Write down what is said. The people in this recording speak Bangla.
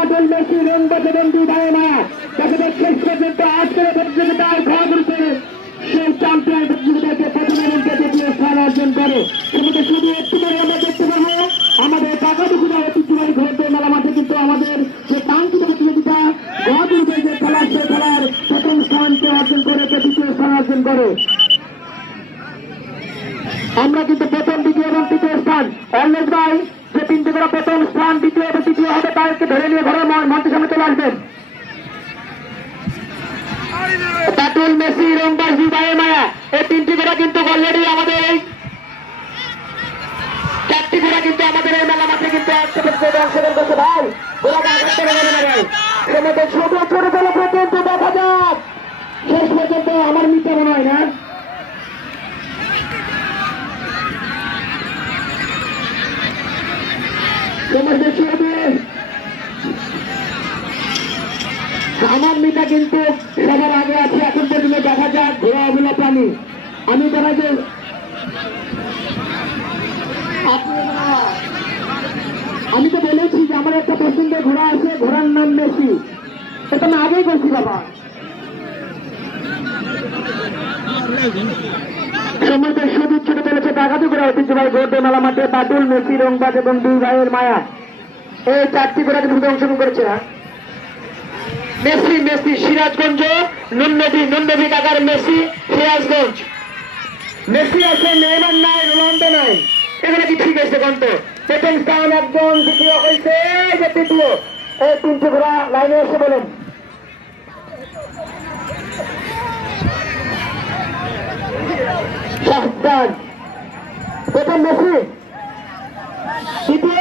বাদল মেসি রংবাজবন্দি দায়না তাদের শেষ পর্যন্ত আজকের প্রতিযোগিতার ঘরগুলিতে সেই চ্যাম্পিয়ন প্রতিযোগিতাকে প্রথমে রূপে দ্বিতীয় স্থান অর্জন করে। সেক্ষেত্রে শুধু একটু করে আমরা দেখতে পাবো আমাদের টাকাটুকুরা ঐতিহ্যবাহী ঘরতে মেলা মাঠে কিন্তু আমাদের যে কাঙ্ক্ষিত প্রতিযোগিতা ঘরগুলিতে যে খেলার সে খেলার প্রথম স্থানকে অর্জন করে দ্বিতীয় স্থান অর্জন করে। আমরা কিন্তু প্রথম দ্বিতীয় এবং তৃতীয় স্থান অলরেজ ভাই যে তিনটি করে প্রথম স্থান দ্বিতীয় এবং তৃতীয় হবে তাদেরকে ধরে নিয়ে ঘরের মঞ্চের সামনে চলে আসবেন। বাদল মেসি রংবাজ বিবাহে মায়া এই তিনটি করে কিন্তু অলরেডি আমাদের এই চারটি করে কিন্তু আমাদের এই মেলা মাঠে কিন্তু অংশগ্রহণ করছে ভাই ছোট ছোট দলে পর্যন্ত দেখা যাক শেষ পর্যন্ত আমার মিথ্যা মনে হয় না আমার মিটা কিন্তু সবার আগে আছে। এখন পর্যন্ত দেখা যাক ঘোড়া অভিলা প্রাণী আমি দেখা যে আমি তো বলেছি যে আমার একটা পছন্দের ঘোড়া আছে, ঘোড়ার নাম মেসি। এটা আমি আগেই বলছি বাবা। সময় সুদূর ছোট বলেছে ডাকাতি করে ঐতিহ্যবাহী গোর্ডে মেলা মাঠে বাদল মেসি রংবাজ এবং দুই ভাইয়ের মায়া এই চারটি ঘোড়া কিন্তু অংশগ্রহণ করেছে না। মেসি মেসি সিরাজগঞ্জ নুননবী কাকার মেসি সিরাজগঞ্জ মেসি আছে নেইমার নাই রোনাল্ডো নাই এগুলো কি ঠিক আছে কন্ত প্রথম স্থান একজন দ্বিতীয় হয়েছে যে তৃতীয় এই তিনটি ঘোড়া লাইনে এসে বলেন প্রথম মেসি দ্বিতীয়